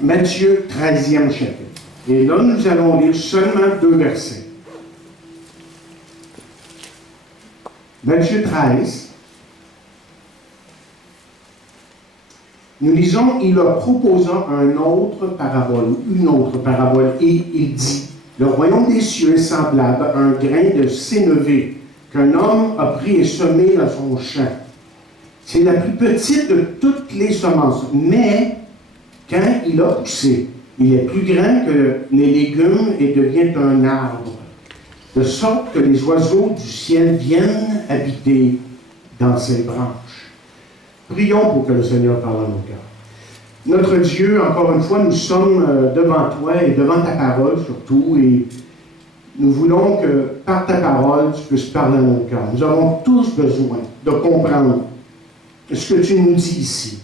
Matthieu 13e chapitre. Et là, nous allons lire seulement 2 versets. Matthieu 13. Nous lisons, il leur proposant une autre parabole, et il dit, le royaume des cieux est semblable à un grain de sénévé qu'un homme a pris et semé dans son champ. C'est la plus petite de toutes les semences, mais quand il a poussé, il est plus grand que les légumes et devient un arbre, de sorte que les oiseaux du ciel viennent habiter dans ses branches. Prions pour que le Seigneur parle à nos cœurs. Notre Dieu, encore une fois, nous sommes devant toi et devant ta parole surtout, et nous voulons que par ta parole, tu puisses parler à nos cœurs. Nous avons tous besoin de comprendre ce que tu nous dis ici.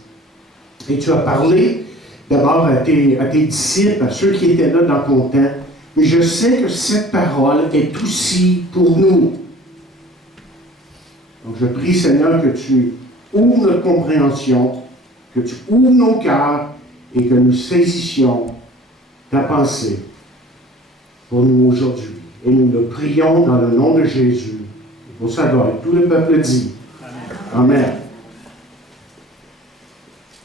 Et tu as parlé d'abord à tes disciples, à ceux qui étaient là dans ton temps, mais je sais que cette parole est aussi pour nous. Donc je prie, Seigneur, que tu ouvres notre compréhension, que tu ouvres nos cœurs et que nous saisissions ta pensée pour nous aujourd'hui. Et nous le prions dans le nom de Jésus. Et pour ça, tout le peuple dit Amen.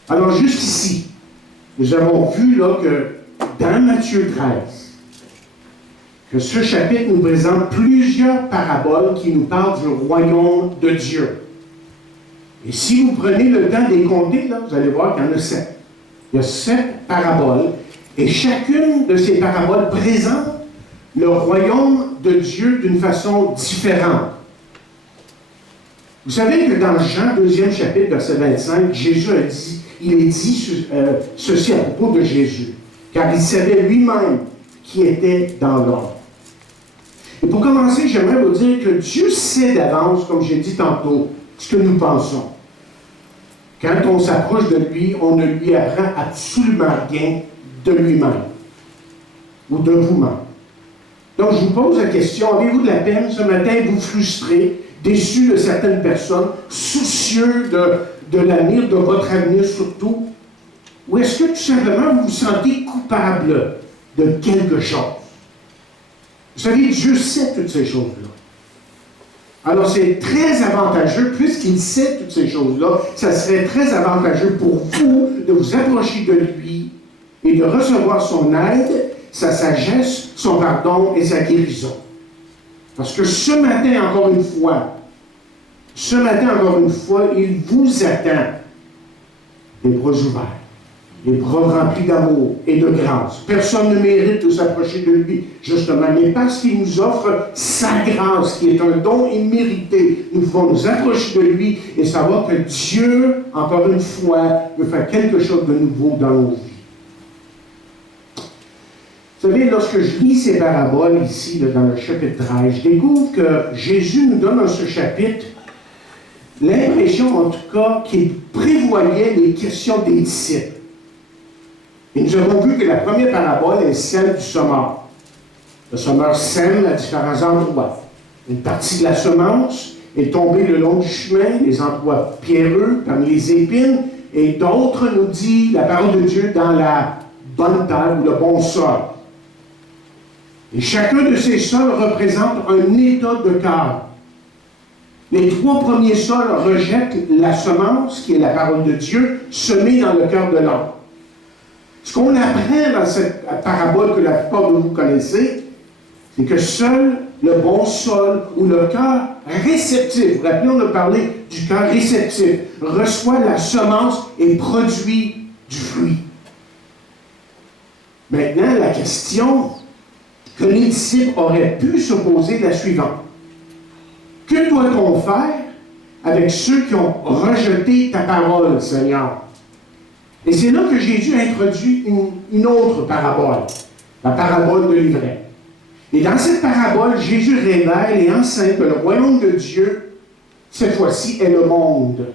Alors jusqu'ici, nous avons vu là que dans Matthieu 13, que ce chapitre nous présente plusieurs paraboles qui nous parlent du royaume de Dieu. Et si vous prenez le temps de les compter, là, vous allez voir qu'il y en a 7. Il y a 7 paraboles, et chacune de ces paraboles présente le royaume de Dieu d'une façon différente. Vous savez que dans Jean 2e chapitre, verset 25, Jésus a dit, il est dit ceci à propos de Jésus, car il savait lui-même qui était dans l'ombre. Et pour commencer, j'aimerais vous dire que Dieu sait d'avance, comme j'ai dit tantôt, ce que nous pensons. Quand on s'approche de lui, on ne lui apprend absolument rien de lui-même ou de vous-même. Donc, je vous pose la question, avez-vous de la peine ce matin, vous frustré, déçu de certaines personnes, soucieux de l'avenir, de votre avenir surtout? Ou est-ce que tout simplement vous vous sentez coupable de quelque chose? Vous savez, Dieu sait toutes ces choses-là. Alors, c'est très avantageux, puisqu'il sait toutes ces choses-là, ça serait très avantageux pour vous de vous approcher de lui et de recevoir son aide, sa sagesse, son pardon et sa guérison. Parce que ce matin, encore une fois, il vous attend les bras ouverts, les bras remplis d'amour et de grâce. Personne ne mérite de s'approcher de lui, justement, mais parce qu'il nous offre sa grâce, qui est un don immérité, nous pouvons nous approcher de lui et savoir que Dieu, encore une fois, veut faire quelque chose de nouveau dans nos vies. Vous savez, lorsque je lis ces paraboles ici, là, dans le chapitre 13, je découvre que Jésus nous donne dans ce chapitre l'impression, en tout cas, qu'il prévoyait les questions des disciples. Et nous avons vu que la première parabole est celle du semeur. Le semeur sème à différents endroits. Une partie de la semence est tombée le long du chemin, les endroits pierreux, parmi les épines, et d'autres, nous dit la parole de Dieu, dans la bonne terre ou le bon sol. Et chacun de ces sols représente un état de cœur. Les 3 premiers sols rejettent la semence, qui est la parole de Dieu, semée dans le cœur de l'homme. Ce qu'on apprend dans cette parabole que la plupart de vous connaissez, c'est que seul le bon sol ou le cœur réceptif, vous rappelez, on a parlé du cœur réceptif, reçoit la semence et produit du fruit. Maintenant, la question que les disciples auraient pu se poser est la suivante. Que doit-on faire avec ceux qui ont rejeté ta parole, Seigneur? Et c'est là que Jésus introduit une autre parabole, la parabole de l'ivraie. Et dans cette parabole, Jésus révèle et enseigne que le royaume de Dieu, cette fois-ci, est le monde.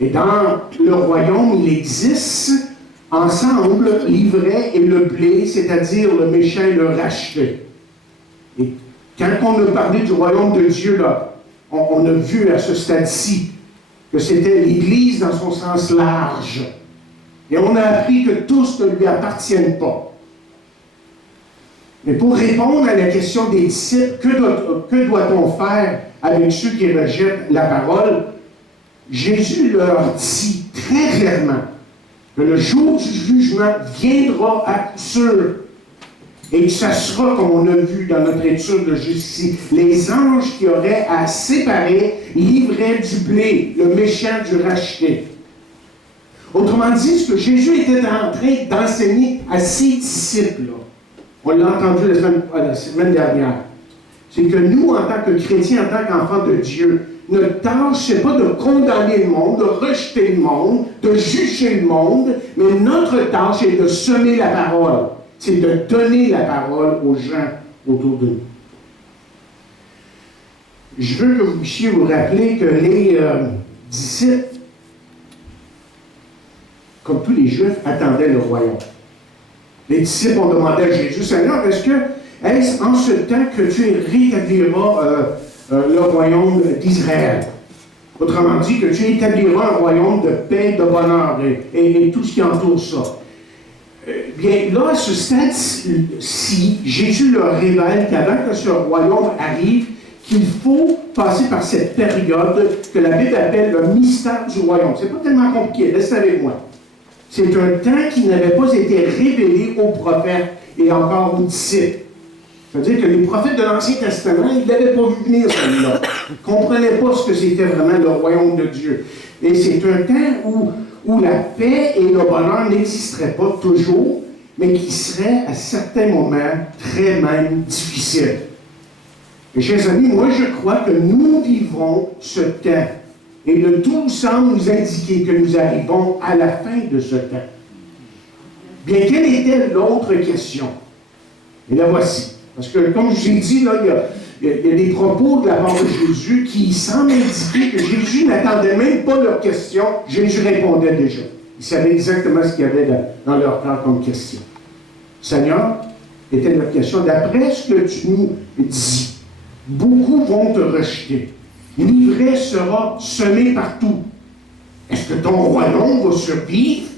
Et dans le royaume, il existe ensemble l'ivraie et le blé, c'est-à-dire le méchant et le racheté. Et quand on a parlé du royaume de Dieu, là, on a vu à ce stade-ci que c'était l'Église dans son sens large. Et on a appris que tous ne lui appartiennent pas. Mais pour répondre à la question des disciples, que doit-on faire avec ceux qui rejettent la parole? Jésus leur dit très clairement que le jour du jugement viendra à coup sûr. Et que ça sera, comme on a vu dans notre étude de jusqu'ici, les anges qui auraient à séparer l'ivraie du blé, le méchant du racheté. Autrement dit, ce que Jésus était en train d'enseigner à ses disciples, là, on l'a entendu la semaine dernière, c'est que nous, en tant que chrétiens, en tant qu'enfants de Dieu, notre tâche, ce n'est pas de condamner le monde, de rejeter le monde, de juger le monde, mais notre tâche est de semer la parole. C'est de donner la parole aux gens autour de nous. Je veux que vous puissiez vous rappeler que les disciples, comme tous les Juifs, attendaient le royaume. Les disciples ont demandé à Jésus, Seigneur, est-ce en ce temps que tu rétabliras le royaume d'Israël? Autrement dit, que tu établiras un royaume de paix, de bonheur et tout ce qui entoure ça. Bien, là, à ce stade-ci, Jésus leur révèle qu'avant que ce royaume arrive, qu'il faut passer par cette période que la Bible appelle le mystère du royaume. C'est pas tellement compliqué, restez avec moi. C'est un temps qui n'avait pas été révélé aux prophètes et encore aux disciples. C'est-à-dire que les prophètes de l'Ancien Testament, ils ne l'avaient pas vu venir, celui-là. Ils ne comprenaient pas ce que c'était vraiment le royaume de Dieu. Et c'est un temps où la paix et le bonheur n'existeraient pas toujours, mais qui seraient à certains moments très même difficiles. Et chers amis, moi je crois que nous vivons ce temps. Et le tout semble nous indiquer que nous arrivons à la fin de ce temps. Bien, quelle était l'autre question? Et la voici. Parce que, comme je vous ai dit, là, il y a des propos de la part de Jésus qui semblent indiquer que Jésus n'attendait même pas leurs questions. Jésus répondait déjà. Il savait exactement ce qu'il y avait dans leur cœur comme question. Seigneur, était leur question. D'après ce que tu nous dis, beaucoup vont te rejeter. L'ivraie sera semée partout. Est-ce que ton royaume va survivre?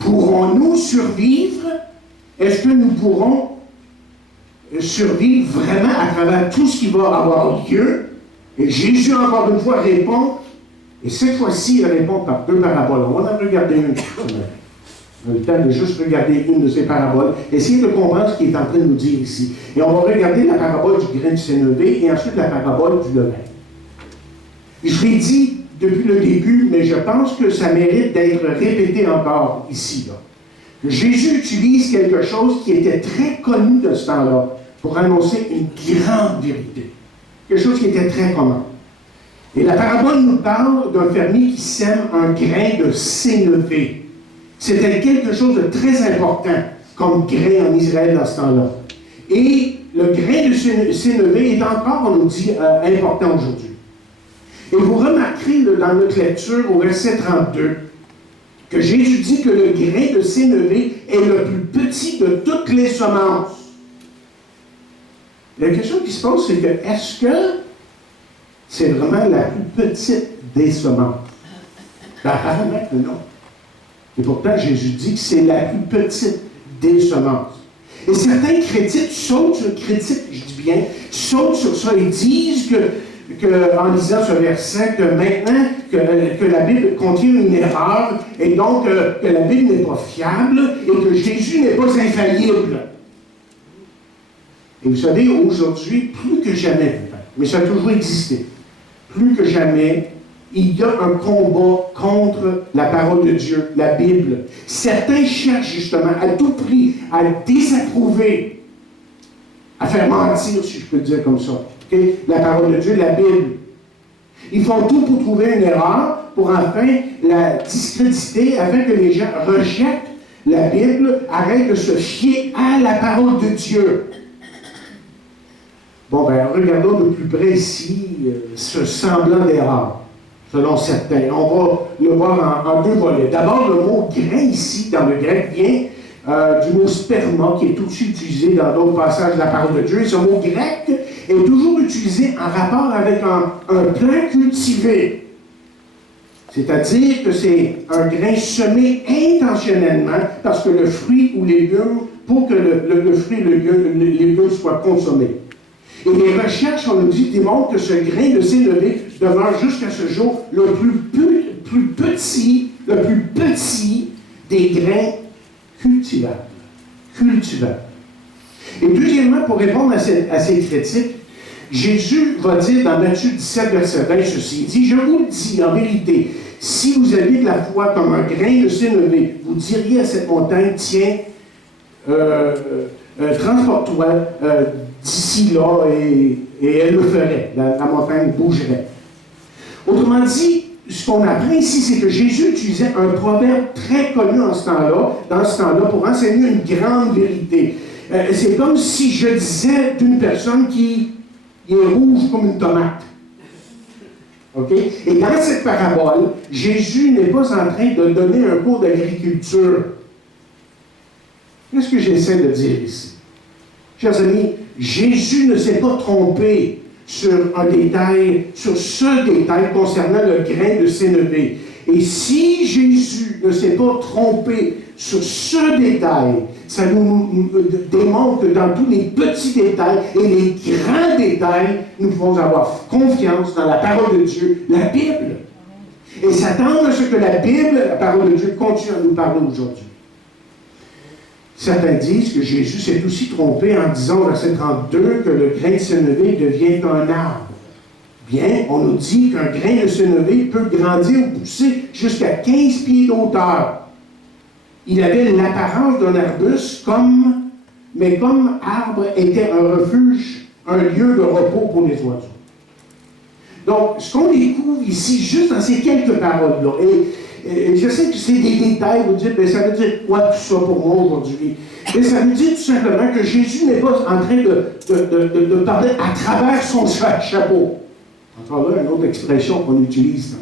Pourrons-nous survivre? Est-ce que nous pourrons survivre vraiment à travers tout ce qui va avoir lieu? Et Jésus, encore une fois, répond, et cette fois-ci, il répond par deux paraboles. On va en regarder une. On a le temps de juste regarder une de ces paraboles. Essayez de comprendre ce qu'il est en train de nous dire ici. Et on va regarder la parabole du grain de sénévé et ensuite la parabole du levain. Je l'ai dit depuis le début, mais je pense que ça mérite d'être répété encore ici. Là. Que Jésus utilise quelque chose qui était très connu de ce temps-là pour annoncer une grande vérité. Quelque chose qui était très commun. Et la parabole nous parle d'un fermier qui sème un grain de sénévé. C'était quelque chose de très important comme grain en Israël dans ce temps-là. Et le grain de sénévé est encore, on nous dit, important aujourd'hui. Et vous remarquerez dans notre lecture au verset 32 que Jésus dit que le grain de sénévé est le plus petit de toutes les semences. La question qui se pose, c'est que est-ce que c'est vraiment la plus petite des semences? Ben, apparemment que non. Et pourtant, Jésus dit que c'est la plus petite des semences. Et certains critiques sautent sur ça et disent en lisant ce verset, que maintenant que la Bible contient une erreur, et donc que la Bible n'est pas fiable, et que Jésus n'est pas infaillible. Et vous savez, aujourd'hui, plus que jamais, mais ça a toujours existé, plus que jamais, il y a un combat contre la parole de Dieu, la Bible. Certains cherchent justement à tout prix à désapprouver, à faire mentir, si je peux le dire comme ça. Okay? La parole de Dieu, la Bible. Ils font tout pour trouver une erreur, pour enfin la discréditer, afin que les gens rejettent la Bible, arrêtent de se fier à la parole de Dieu. Bon, ben, regardons de plus près ici ce semblant d'erreur, selon certains. On va le voir en deux volets. D'abord, le mot grain ici, dans le grec, vient du mot sperma, qui est aussi utilisé dans d'autres passages de la parole de Dieu. Et ce mot grec est toujours utilisé en rapport avec un plant cultivé. C'est-à-dire que c'est un grain semé intentionnellement parce que le fruit ou légume, pour que le fruit ou le légume soit consommé. Et les recherches, on nous dit, démontrent que ce grain de sénévé demeure jusqu'à ce jour le plus petit des grains cultivables. Et deuxièmement, pour répondre à ces critiques, Jésus va dire dans Matthieu 17, verset 20, ceci. Il dit, je vous le dis en vérité, si vous aviez de la foi comme un grain de sénévé, vous diriez à cette montagne, tiens, transporte-toi d'ici là, et elle le ferait. La montagne bougerait. Autrement dit, ce qu'on apprend ici, c'est que Jésus utilisait un proverbe très connu dans ce temps-là, pour enseigner une grande vérité. C'est comme si je disais d'une personne qui est rouge comme une tomate. OK? Et dans cette parabole, Jésus n'est pas en train de donner un cours d'agriculture. Qu'est-ce que j'essaie de dire ici? Chers amis, Jésus ne s'est pas trompé sur ce détail concernant le grain de sénévé. Et si Jésus ne s'est pas trompé sur ce détail, ça nous démontre que dans tous les petits détails et les grands détails, nous pouvons avoir confiance dans la parole de Dieu, la Bible. Et s'attendre à ce que la Bible, la parole de Dieu, continue à nous parler aujourd'hui. Certains disent que Jésus s'est aussi trompé en disant au verset 32 que le grain de sénévé devient un arbre. Bien, on nous dit qu'un grain de sénévé peut grandir ou pousser jusqu'à 15 pieds d'auteur. Il avait l'apparence d'un arbuste, mais comme arbre était un refuge, un lieu de repos pour les oiseaux. Donc, ce qu'on découvre ici, juste dans ces quelques paroles-là, et je sais que c'est des détails, vous dites, mais ça veut dire quoi tout ça pour moi aujourd'hui? Et ça veut dire tout simplement que Jésus n'est pas en train de parler à travers son chapeau. Encore là, une autre expression qu'on utilise de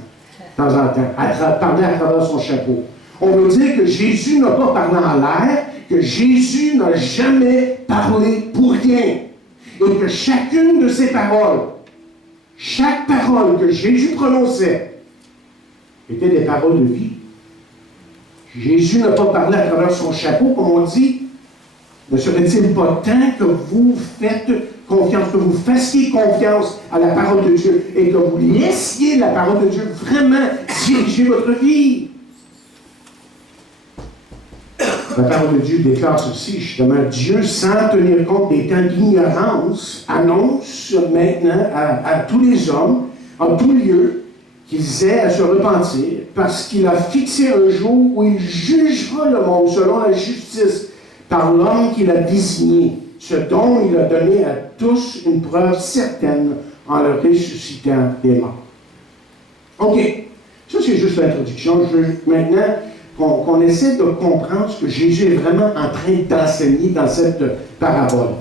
temps en temps, parler à travers son chapeau. On veut dire que Jésus n'a pas parlé en l'air, que Jésus n'a jamais parlé pour rien. Et que chacune de ses paroles, chaque parole que Jésus prononçait, étaient des paroles de vie. Jésus n'a pas parlé à travers son chapeau, comme on dit. Ne serait-il pas temps que vous faites confiance, que vous fassiez confiance à la parole de Dieu et que vous laissiez la parole de Dieu vraiment diriger votre vie? La parole de Dieu déclare ceci, justement, Dieu, sans tenir compte des temps d'ignorance, annonce maintenant à tous les hommes, en tout lieu, qu'ils aient à se repentir, parce qu'il a fixé un jour où il jugera le monde selon la justice par l'homme qu'il a désigné, ce dont il a donné à tous une preuve certaine en le ressuscitant des morts. OK. Ça, c'est juste l'introduction. Je veux maintenant qu'on essaie de comprendre ce que Jésus est vraiment en train d'enseigner dans cette parabole.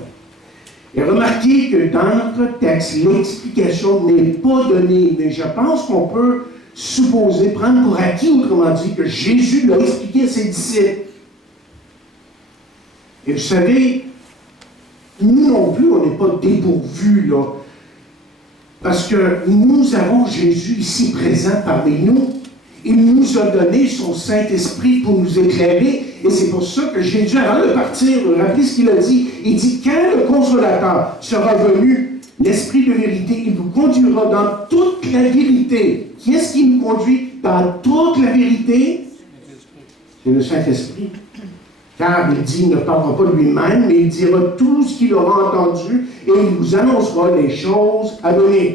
Et remarquez que dans notre texte, l'explication n'est pas donnée, mais je pense qu'on peut supposer, prendre pour acquis, autrement dit, que Jésus l'a expliqué à ses disciples. Et vous savez, nous non plus, on n'est pas dépourvus, là, parce que nous avons Jésus ici présent parmi nous. Il nous a donné son Saint-Esprit pour nous éclairer. Et c'est pour ça que Jésus, avant de partir, rappelez ce qu'il a dit. Il dit, quand le Consolateur sera venu, l'Esprit de vérité, il vous conduira dans toute la vérité. Qui est-ce qui nous conduit dans toute la vérité? C'est le Saint-Esprit. Car il dit, il ne parlera pas de lui-même, mais il dira tout ce qu'il aura entendu et il vous annoncera les choses à venir.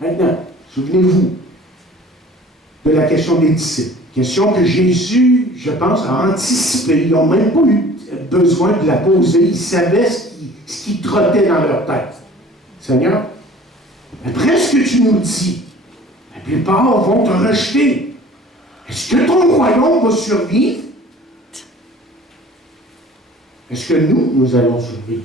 Maintenant, souvenez-vous de la question des disciples. Question que Jésus, je pense, a anticipée. Ils n'ont même pas eu besoin de la poser. Ils savaient ce qui trottait dans leur tête. Seigneur, après ce que tu nous dis, la plupart vont te rejeter. Est-ce que ton royaume va survivre? Est-ce que nous allons survivre?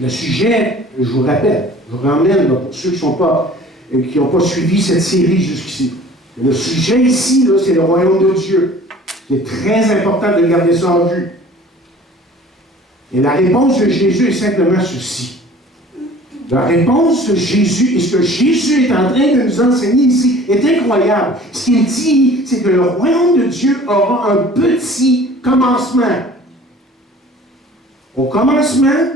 Le sujet, je vous rappelle, je vous ramène, là, pour ceux qui n'ont pas suivi cette série jusqu'ici. Le sujet ici, là, c'est le royaume de Dieu. C'est très important de garder ça en vue. Et la réponse de Jésus est simplement ceci. La réponse de Jésus, et ce que Jésus est en train de nous enseigner ici, est incroyable. Ce qu'il dit, c'est que le royaume de Dieu aura un petit commencement. Au commencement,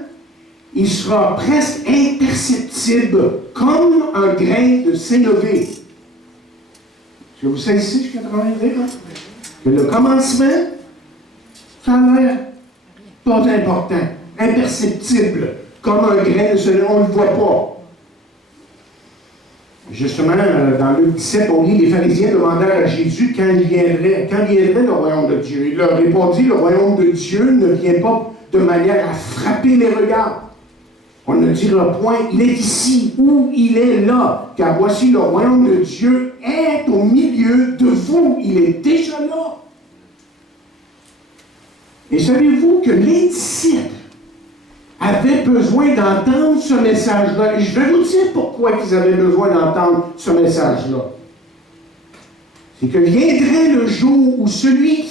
il sera presque imperceptible, comme un grain de sénévé. Est-ce que vous saisissez ce que je suis en train de dire? Que le commencement, ça a l'air pas important, imperceptible, comme un grain de sénévé, on ne le voit pas. Justement, dans Luc 17, on lit, les pharisiens demandèrent à Jésus quand viendrait le royaume de Dieu. Il leur répondit, le royaume de Dieu ne vient pas de manière à frapper les regards. On ne dira point, il est ici ou il est là, car voici le royaume de Dieu est au milieu de vous. Il est déjà là. Et savez-vous que les disciples avaient besoin d'entendre ce message-là? Et je vais vous dire pourquoi ils avaient besoin d'entendre ce message-là. C'est que viendrait le jour où celui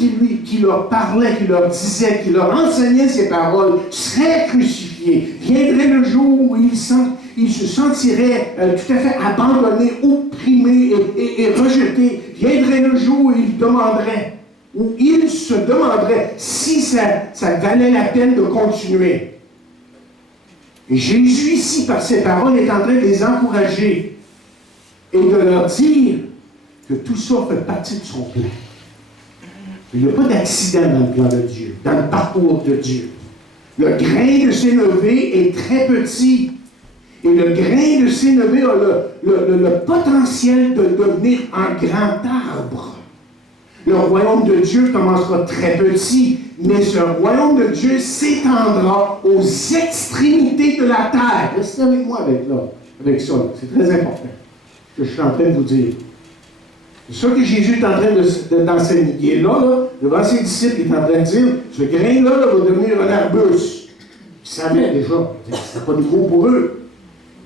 qui leur parlait, qui leur disait, qui leur enseignait ces paroles, serait crucifié. Viendrait le jour où il se sentirait tout à fait abandonné, opprimé et rejeté. Viendrait le jour où il se demanderait si ça valait la peine de continuer. Et Jésus ici, par ses paroles, est en train de les encourager et de leur dire que tout ça fait partie de son plan. Il n'y a pas d'accident dans le plan de Dieu, dans le parcours de Dieu. Le grain de sénévé est très petit. Et le grain de sénévé a le potentiel de devenir un grand arbre. Le royaume de Dieu commencera très petit, mais ce royaume de Dieu s'étendra aux extrémités de la terre. Restez avec moi avec ça. C'est très important ce que je suis en train de vous dire. C'est ça que Jésus est en train d'enseigner. Il est là, devant ses disciples, il est en train de dire, ce grain-là va devenir un arbuste. Ils savaient déjà, ce n'était pas nouveau pour eux.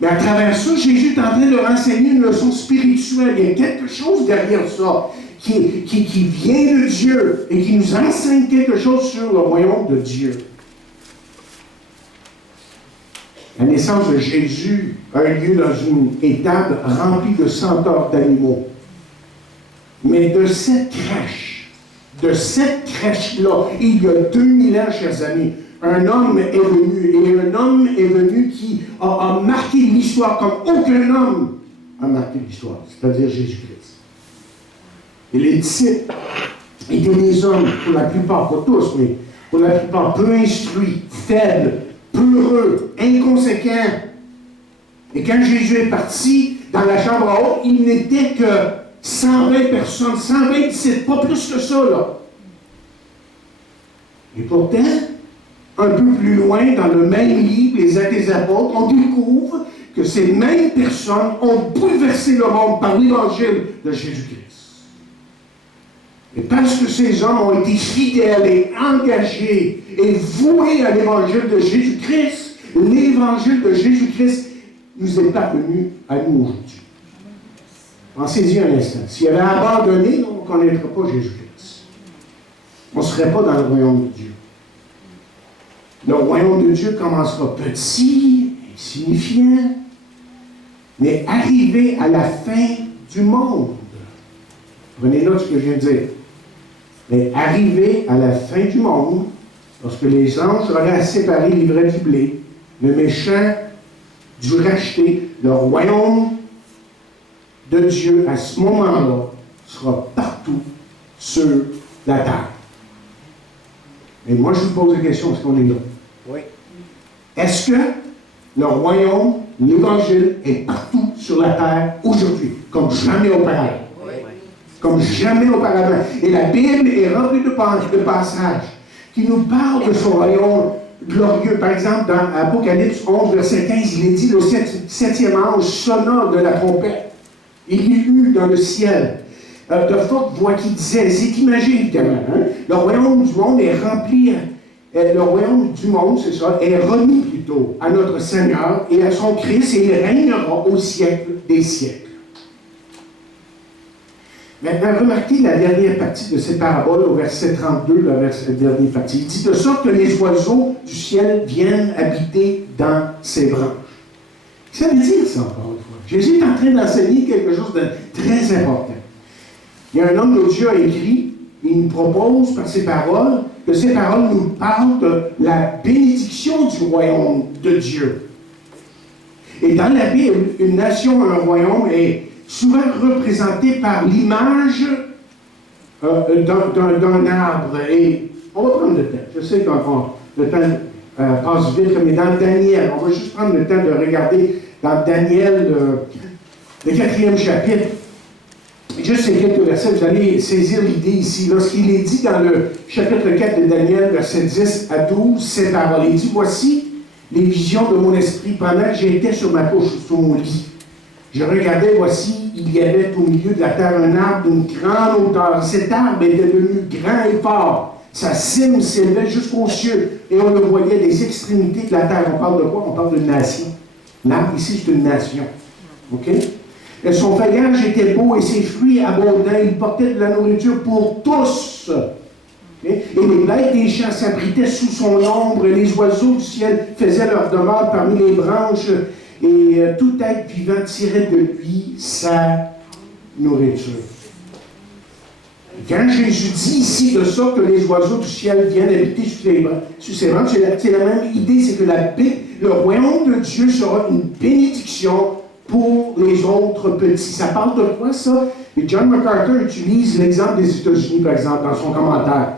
Mais à travers ça, Jésus est en train de leur enseigner une leçon spirituelle. Il y a quelque chose derrière ça qui vient de Dieu et qui nous enseigne quelque chose sur le royaume de Dieu. La naissance de Jésus a eu lieu dans une étable remplie de centaures d'animaux. Mais de cette crèche-là, il y a 2000 ans, chers amis, un homme est venu, et un homme est venu qui a marqué l'histoire comme aucun homme a marqué l'histoire, c'est-à-dire Jésus-Christ. Et les disciples étaient des hommes, pour la plupart, pas tous, mais pour la plupart, peu instruits, faibles, peureux, inconséquents. Et quand Jésus est parti dans la chambre à haute, il n'était que 120 personnes, 120 disciples, pas plus que ça, là. Et pourtant, un peu plus loin, dans le même livre, les Actes des Apôtres, on découvre que ces mêmes personnes ont bouleversé le monde par l'évangile de Jésus-Christ. Et parce que ces hommes ont été fidèles et engagés et voués à l'évangile de Jésus-Christ, l'évangile de Jésus-Christ nous est parvenu à nous aujourd'hui. Pensez-y un instant. S'il avait abandonné, on ne connaîtrait pas Jésus-Christ. On ne serait pas dans le royaume de Dieu. Le royaume de Dieu commencera petit, insignifiant, mais arrivé à la fin du monde. Prenez note de ce que je viens de dire. Mais arrivé à la fin du monde, lorsque les anges auraient séparé les vrais du blé, le méchant du racheter, le royaume de Dieu, à ce moment-là, sera partout sur la terre. Mais moi, je vous pose la question, est-ce qu'on est là? Oui. Est-ce que le royaume, l'Évangile, est partout sur la terre aujourd'hui, comme jamais auparavant? Oui. Comme jamais auparavant. Et la Bible est remplie de passages qui nous parlent de son royaume glorieux. Par exemple, dans Apocalypse 11, verset 15, il est dit, le septième ange sonna de la trompette. Il y eut dans le ciel de fortes voix qui disaient, c'est imagé évidemment, hein? Le royaume du monde est rempli, le royaume du monde, c'est ça, est remis plutôt à notre Seigneur et à son Christ, et il régnera au siècle des siècles. Maintenant, remarquez la dernière partie de cette parabole, au verset 32, la dernière partie. Il dit, de sorte que les oiseaux du ciel viennent habiter dans ses branches. Ça veut dire ça, encore une fois. Jésus est en train d'enseigner quelque chose de très important. Il y a un homme de Dieu a écrit, il nous propose par ses paroles, que ces paroles nous parlent de la bénédiction du royaume de Dieu. Et dans la Bible, une nation, un royaume est souvent représenté par l'image d'un arbre. Et on va prendre le temps. Je sais que le temps passe vite, mais dans Daniel, on va juste prendre le temps de regarder dans Daniel, le 4e chapitre. Juste ces quelques versets, vous allez saisir l'idée ici. Lorsqu'il est dit dans le chapitre 4 de Daniel, versets 10 à 12, ces paroles. Il dit, voici les visions de mon esprit pendant que j'étais sur ma couche, sur mon lit. Je regardais, voici, il y avait au milieu de la terre un arbre d'une grande hauteur. Cet arbre était devenu grand et fort. Sa cime s'élevait jusqu'aux cieux et on le voyait des extrémités de la terre. On parle de quoi? On parle d'une nation. L'arbre ici, c'est une nation. OK? Et son feuillage était beau et ses fruits abondants. Il portait de la nourriture pour tous. Et les bêtes des champs s'abritaient sous son ombre, et les oiseaux du ciel faisaient leur demeure parmi les branches, et tout être vivant tirait de lui sa nourriture. Quand Jésus dit ici de ça, que les oiseaux du ciel viennent habiter sous ses branches, c'est la même idée, c'est que le royaume de Dieu sera une bénédiction pour les autres petits. Ça parle de quoi, ça? Et John MacArthur utilise l'exemple des États-Unis, par exemple, dans son commentaire,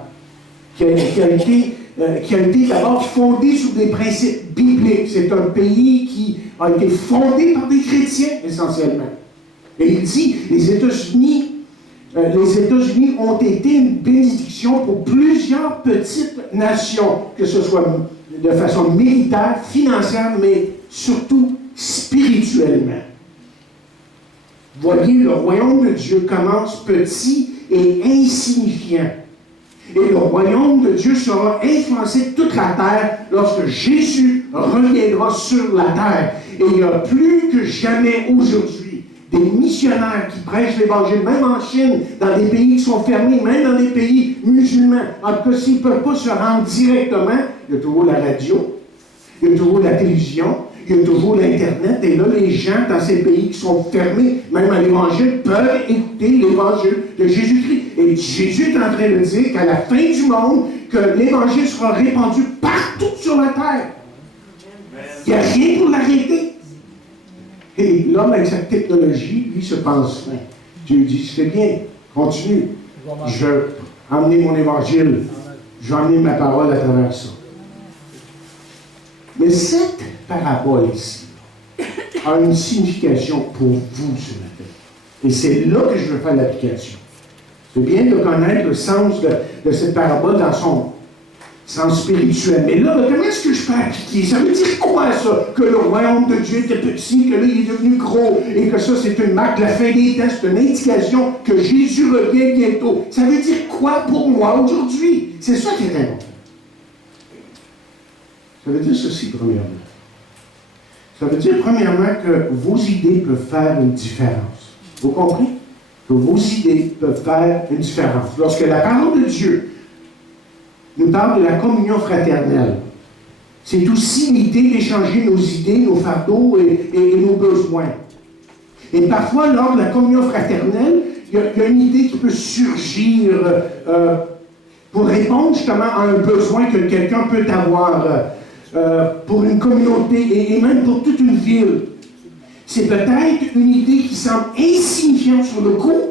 qui a été d'abord fondé sur des principes bibliques. C'est un pays qui a été fondé par des chrétiens, essentiellement. Et il dit, les États-Unis ont été une bénédiction pour plusieurs petites nations, que ce soit de façon militaire, financière, mais surtout spirituellement. Voyez, le royaume de Dieu commence petit et insignifiant. Et le royaume de Dieu sera influencé toute la terre lorsque Jésus reviendra sur la terre. Et il y a plus que jamais aujourd'hui des missionnaires qui prêchent l'Évangile, même en Chine, dans des pays qui sont fermés, même dans des pays musulmans. En tout cas, s'ils ne peuvent pas se rendre directement, il y a toujours la radio, il y a toujours la télévision, il y a toujours l'Internet, et là, les gens dans ces pays qui sont fermés, même à l'Évangile, peuvent écouter l'Évangile de Jésus-Christ. Et Jésus est en train de dire qu'à la fin du monde, que l'Évangile sera répandu partout sur la terre. Il n'y a rien pour l'arrêter. Et l'homme avec sa technologie, lui, se pense fin. Dieu dit, c'est bien, continue. Je vais emmener mon Évangile. Je vais emmener ma parole à travers ça. Mais cette parabole ici a une signification pour vous ce matin. Et c'est là que je veux faire l'application. C'est bien de connaître le sens de cette parabole dans son sens spirituel. Mais là, comment est-ce que je peux appliquer? Ça veut dire quoi, ça? Que le royaume de Dieu était petit, que là, il est devenu gros, et que ça, c'est une marque de la fin des temps, c'est une indication que Jésus revient bientôt. Ça veut dire quoi pour moi aujourd'hui? C'est ça qui est important. Ça veut dire ceci, premièrement. Ça veut dire, premièrement, que vos idées peuvent faire une différence. Vous comprenez? Que vos idées peuvent faire une différence. Lorsque la parole de Dieu nous parle de la communion fraternelle, c'est aussi l'idée d'échanger nos idées, nos fardeaux et nos besoins. Et parfois, lors de la communion fraternelle, il y a une idée qui peut surgir pour répondre justement à un besoin que quelqu'un peut avoir pour une communauté et même pour toute une ville. C'est peut-être une idée qui semble insignifiante sur le coup,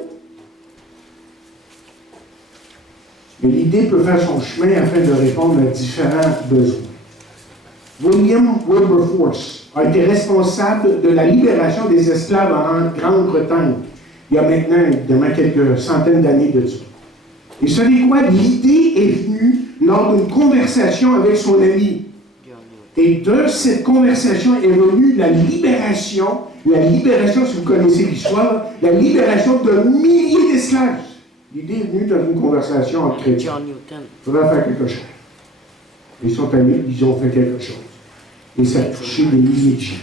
mais l'idée peut faire son chemin afin de répondre à différents besoins. William Wilberforce a été responsable de la libération des esclaves en Grande-Bretagne, il y a maintenant, évidemment, quelques centaines d'années de ça. Et vous savez quoi? L'idée est venue lors d'une conversation avec son ami. Et de cette conversation est venue la libération, si vous connaissez l'histoire, la libération de milliers d'esclaves. L'idée est venue dans une conversation entre chrétiens. Il faudra faire quelque chose. Ils sont allés, ils ont fait quelque chose. Et ça a touché des milliers de gens.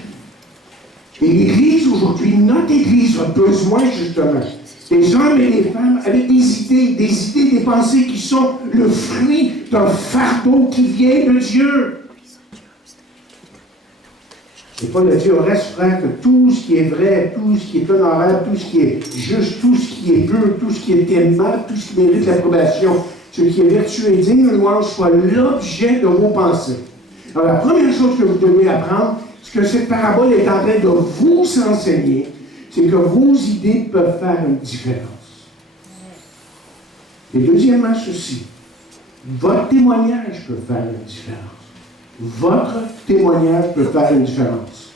Et l'Église aujourd'hui, notre Église a besoin justement des hommes et des femmes avec des idées, des pensées qui sont le fruit d'un fardeau qui vient de Dieu. Et Paul a dit au reste, frère, que tout ce qui est vrai, tout ce qui est honorable, tout ce qui est juste, tout ce qui est pur, tout ce qui est aimable, tout ce qui mérite l'approbation, ce qui est vertueux et digne de louange soit l'objet de vos pensées. Alors, la première chose que vous devez apprendre, ce que cette parabole est en train de vous enseigner, c'est que vos idées peuvent faire une différence. Et deuxièmement, ceci, votre témoignage peut faire une différence. Votre témoignage peut faire une différence.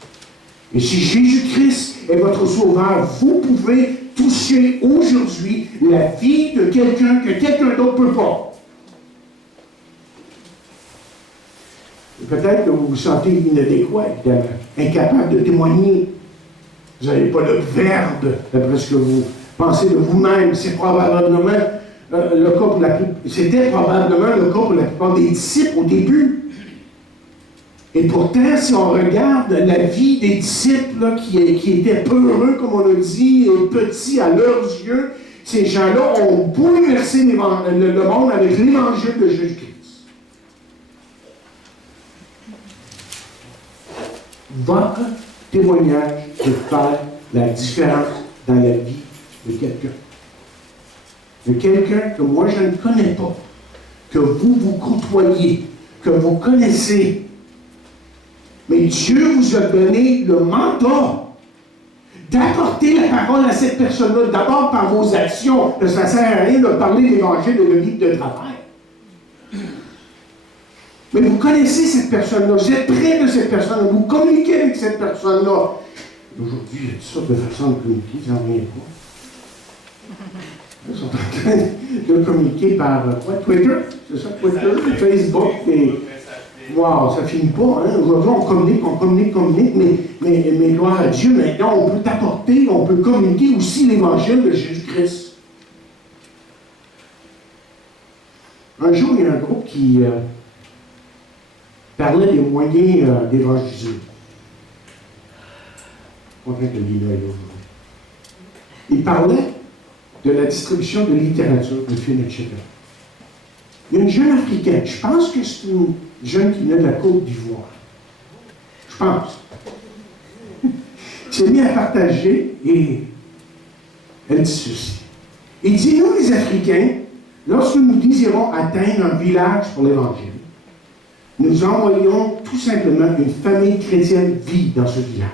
Et si Jésus-Christ est votre sauveur, vous pouvez toucher aujourd'hui la vie de quelqu'un que quelqu'un d'autre ne peut pas. Et peut-être que vous vous sentez inadéquat, évidemment, incapable de témoigner. Vous n'avez pas le verbe, d'après ce que vous pensez de vous-même. C'est probablement le cas pour c'était probablement le cas pour la plupart des disciples au début. Et pourtant, si on regarde la vie des disciples là, qui étaient peureux, comme on a dit, et petits à leurs yeux, ces gens-là ont bouleversé le monde avec l'évangile de Jésus-Christ. Votre témoignage peut faire la différence dans la vie de quelqu'un. De quelqu'un que moi je ne connais pas, que vous côtoyez, que vous connaissez. Mais Dieu vous a donné le mandat d'apporter la parole à cette personne-là, d'abord par vos actions, parce que ça ne sert à rien de parler de l'Évangile et de livre de travail. Mais vous connaissez cette personne-là, vous êtes près de cette personne-là, vous communiquez avec cette personne-là. Aujourd'hui, il y a toutes sortes de façons de communiquer, j'en reviens pas. Ils sont en train de communiquer par Twitter, c'est ça, Twitter, Facebook, et wow, ça ne finit pas, hein? Aujourd'hui, on communique, mais gloire à Dieu, maintenant, on peut apporter, on peut communiquer aussi l'Évangile de Jésus-Christ. Un jour, il y a un groupe qui parlait des moyens d'évangéliser. Je suis content que Lila est là aujourd'hui. Il parlait de la distribution de littérature, de films, etc. Il y a une jeune africaine, je pense que c'est une jeune qui venait de la Côte d'Ivoire. Je pense. S'est mis à partager et elle dit ceci. Il dit, nous les Africains, lorsque nous désirons atteindre un village pour l'Évangile, nous envoyons tout simplement une famille chrétienne vive dans ce village.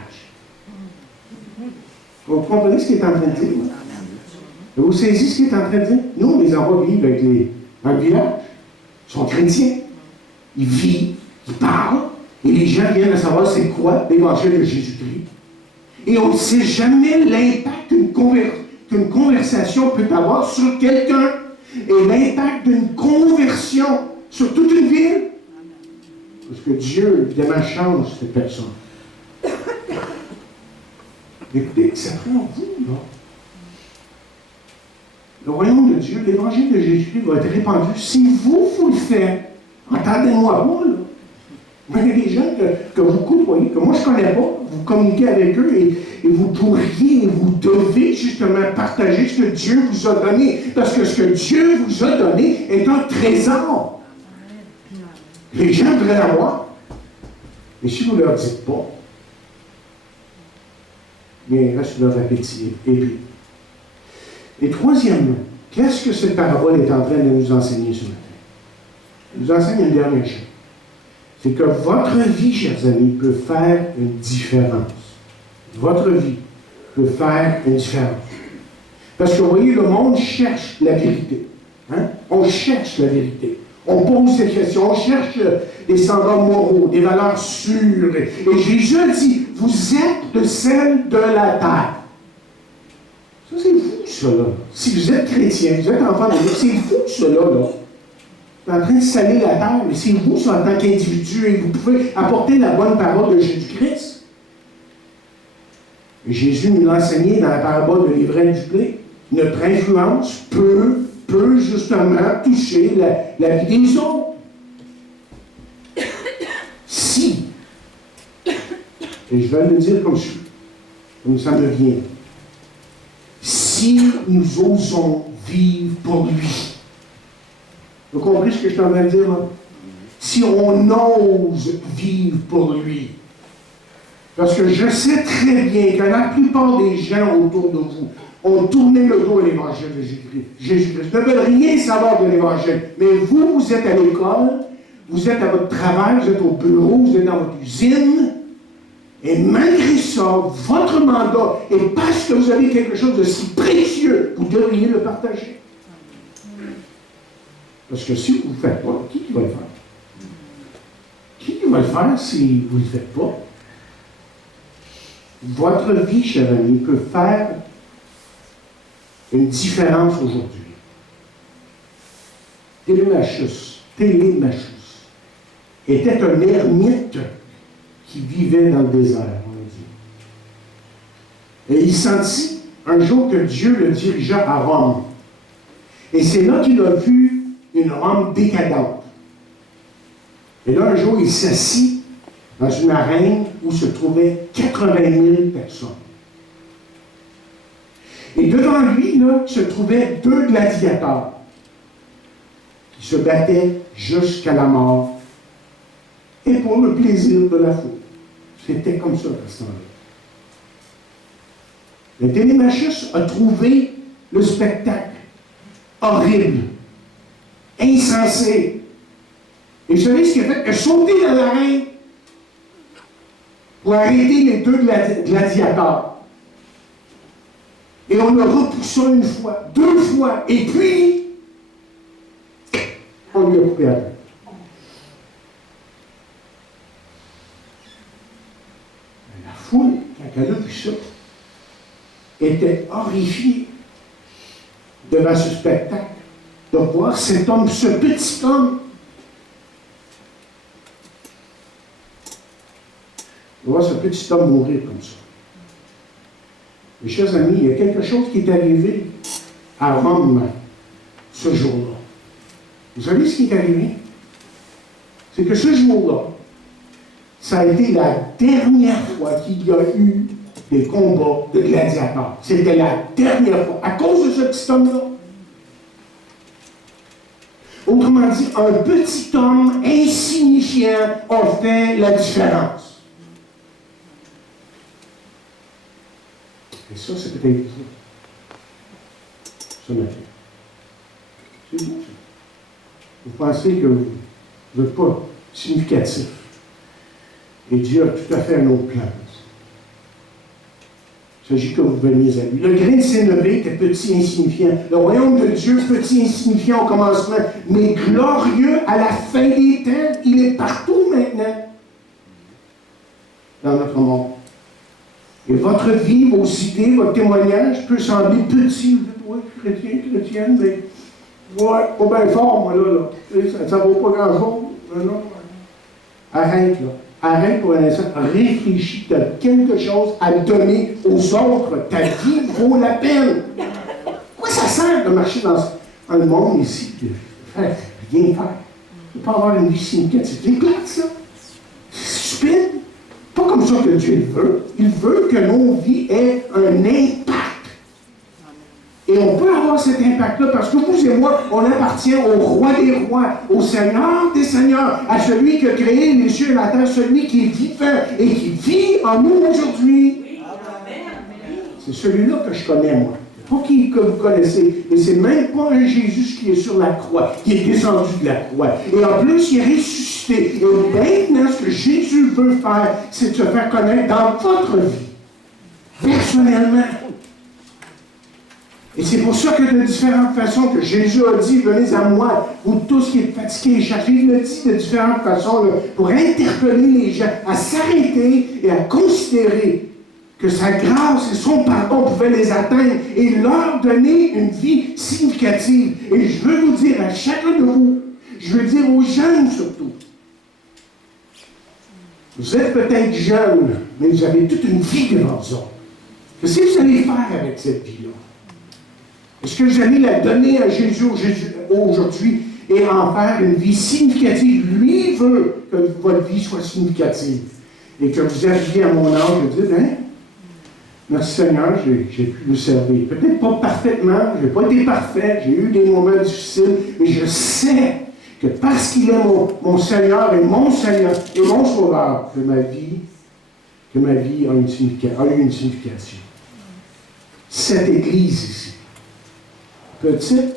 Vous comprenez ce qu'il est en train de dire? Vous saisissez ce qu'il est en train de dire? Nous, on les envoie vivre avec un village. Ils sont chrétiens. Ils vivent, ils parlent, et les gens viennent à savoir c'est quoi l'Évangile de Jésus-Christ. Et on ne sait jamais l'impact qu'une conversation peut avoir sur quelqu'un, et l'impact d'une conversion sur toute une ville. Parce que Dieu, évidemment, change cette personne. Écoutez, ça prend vous, là. Le royaume de Dieu, l'Évangile de Jésus va être répandu. Si vous le faites, entendez-moi pas, là. Il y a des gens que vous côtoyez, que moi je ne connais pas, vous communiquez avec eux et vous pourriez, vous devez justement partager ce que Dieu vous a donné. Parce que ce que Dieu vous a donné est un trésor. Les gens devraient l'avoir. Mais si vous ne leur dites pas, bien, il reste leur appétit. Et puis, et troisièmement, qu'est-ce que cette parabole est en train de nous enseigner ce matin? Elle nous enseigne une dernière chose. C'est que votre vie, chers amis, peut faire une différence. Votre vie peut faire une différence. Parce que vous voyez, le monde cherche la vérité. Hein? On cherche la vérité. On pose des questions, on cherche des standards moraux, des valeurs sûres. Et Jésus a dit, vous êtes le sel de la terre. Ça, c'est vous, ça, là. Si vous êtes chrétien, vous êtes enfant de Dieu, c'est vous, ça, là. Vous êtes en train de saler la terre, mais c'est vous, ça, en tant qu'individu, et vous pouvez apporter la bonne parole de Jésus-Christ. Et Jésus nous l'a enseigné dans la parabole de l'ivraie du blé. Notre influence peut justement toucher la vie des autres. Si, et je vais le dire comme ça me vient, si nous osons vivre pour lui. Vous comprenez ce que je suis en train de dire là? Si on ose vivre pour lui. Parce que je sais très bien que la plupart des gens autour de vous ont tourné le dos à l'Évangile de Jésus-Christ. Ne veulent rien savoir de l'Évangile. Mais vous, vous êtes à l'école, vous êtes à votre travail, vous êtes au bureau, vous êtes dans votre usine. Et malgré ça, votre mandat, et parce que vous avez quelque chose de si précieux, vous devriez le partager. Parce que si vous ne le faites pas, qui va le faire? Qui va le faire si vous ne le faites pas? Votre vie, cher ami, peut faire une différence aujourd'hui. Télémachus était un ermite qui vivait dans le désert, on dit. Et il sentit un jour que Dieu le dirigea à Rome. Et c'est là qu'il a vu une Rome décadente. Et là, un jour, il s'assit dans une arène où se trouvaient 80 000 personnes. Et devant lui, là, se trouvaient 2 gladiateurs qui se battaient jusqu'à la mort et pour le plaisir de la foule. C'était comme ça à ce temps-là. Le Télémachus a trouvé le spectacle horrible, insensé. Et vous savez ce qu'il a fait? Il a sauté dans l'arène pour arrêter les 2 gladiateurs. Et on le repoussa 1 fois, 2 fois, et puis on lui a coupé la tête. La foule, quand elle a vu ça, était horrifiée devant ce spectacle, de voir cet homme, ce petit homme, de voir ce petit homme mourir comme ça. Mes chers amis, il y a quelque chose qui est arrivé à Rome ce jour-là. Vous savez ce qui est arrivé? C'est que ce jour-là, ça a été la dernière fois qu'il y a eu des combats de gladiateurs. C'était la dernière fois, à cause de ce petit homme-là. Autrement dit, un petit homme insignifiant a fait la différence. Et ça, c'est peut-être vous. Ce matin. C'est vous, ça. Vous pensez que vous n'êtes pas significatif. Et Dieu a tout à fait un autre plan. Il s'agit que vous veniez à lui. Le grain de sénévé était petit, insignifiant. Le royaume de Dieu, petit, insignifiant au commencement, mais glorieux à la fin des temps. Il est partout maintenant dans notre monde. Et votre vie, vos idées, votre témoignage peut sembler petit. Vous dites, oui, chrétien, chrétienne, mais ouais, pas bien fort, moi, là. Ça ne vaut pas grand-chose. Non. Arrête, là. Arrête pour un instant. Réfléchis. Tu as quelque chose à donner aux autres. Ta vie vaut la peine. Quoi ça sert de marcher dans le monde ici, de faire rien faire? De ne pas avoir une vie significative. C'est plate, ça. C'est stupide. Pas comme ça que Dieu veut. Il veut que nos vies aient un impact. Et on peut avoir cet impact-là parce que vous et moi, on appartient au roi des rois, au Seigneur des seigneurs, à celui qui a créé les cieux et la terre, celui qui est vivant et qui vit en nous aujourd'hui. C'est celui-là que je connais, moi. Pas qui que vous connaissez, mais c'est même pas un Jésus qui est sur la croix, qui est descendu de la croix. Et en plus, il est ressuscité. Et maintenant, ce que Jésus veut faire, c'est de se faire connaître dans votre vie, personnellement. Et c'est pour ça que de différentes façons que Jésus a dit, venez à moi, vous tous qui êtes fatigués et chargés, il le dit de différentes façons là, pour interpeller les gens à s'arrêter et à considérer que sa grâce et son pardon pouvaient les atteindre et leur donner une vie significative. Et je veux vous dire à chacun de vous, je veux dire aux jeunes surtout, vous êtes peut-être jeunes, mais vous avez toute une vie devant vous. Qu'est-ce que vous allez faire avec cette vie-là? Est-ce que vous allez la donner à Jésus aujourd'hui et en faire une vie significative? Lui veut que votre vie soit significative et que vous arriviez à mon âge et dites, hein? Merci Seigneur, j'ai pu vous servir. Peut-être pas parfaitement, je n'ai pas été parfait, j'ai eu des moments difficiles, mais je sais que parce qu'il est mon Seigneur et mon Sauveur de ma vie, que ma vie a eu une signification. Cette Église ici, petite,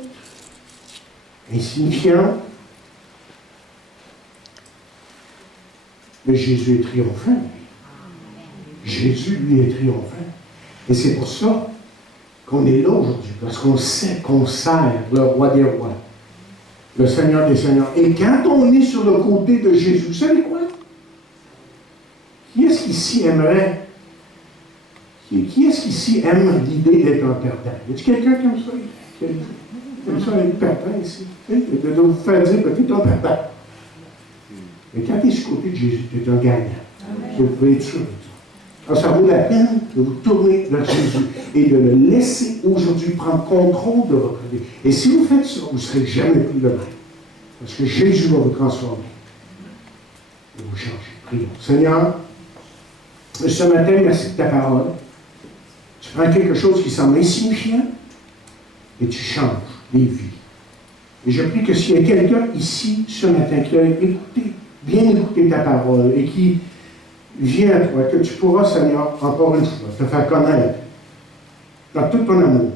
insignifiante, mais Jésus est triomphant. Jésus, lui, est triomphant. Et c'est pour ça qu'on est là aujourd'hui, parce qu'on sait qu'on sert le roi des rois, le Seigneur des seigneurs. Et quand on est sur le côté de Jésus, vous savez quoi? Qui est-ce qu'ici aimerait, qui est-ce qu'ici aime l'idée d'être un perdant? Y a-t-il quelqu'un comme ça? Qui aime ça être perdant ici? De vous faire dire, peut-être un perdant. Mais quand tu es sur le côté de Jésus, tu es un gagnant. Vous pouvez être sûr de ça. Alors, ça vaut la peine de vous tourner vers Jésus et de le laisser aujourd'hui prendre contrôle de votre vie. Et si vous faites ça, vous ne serez jamais plus le même. Parce que Jésus va vous transformer. Et vous changer. Prions. Seigneur, ce matin, merci de ta parole. Tu prends quelque chose qui semble insignifiant et tu changes les vies. Et je prie que s'il y a quelqu'un ici ce matin qui a écouté, bien écouté ta parole et qui vient à toi, que tu pourras, Seigneur, encore une fois, te faire connaître dans tout ton amour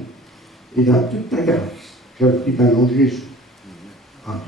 et dans toute ta grâce. Je le prie dans le nom de Jésus. Amen.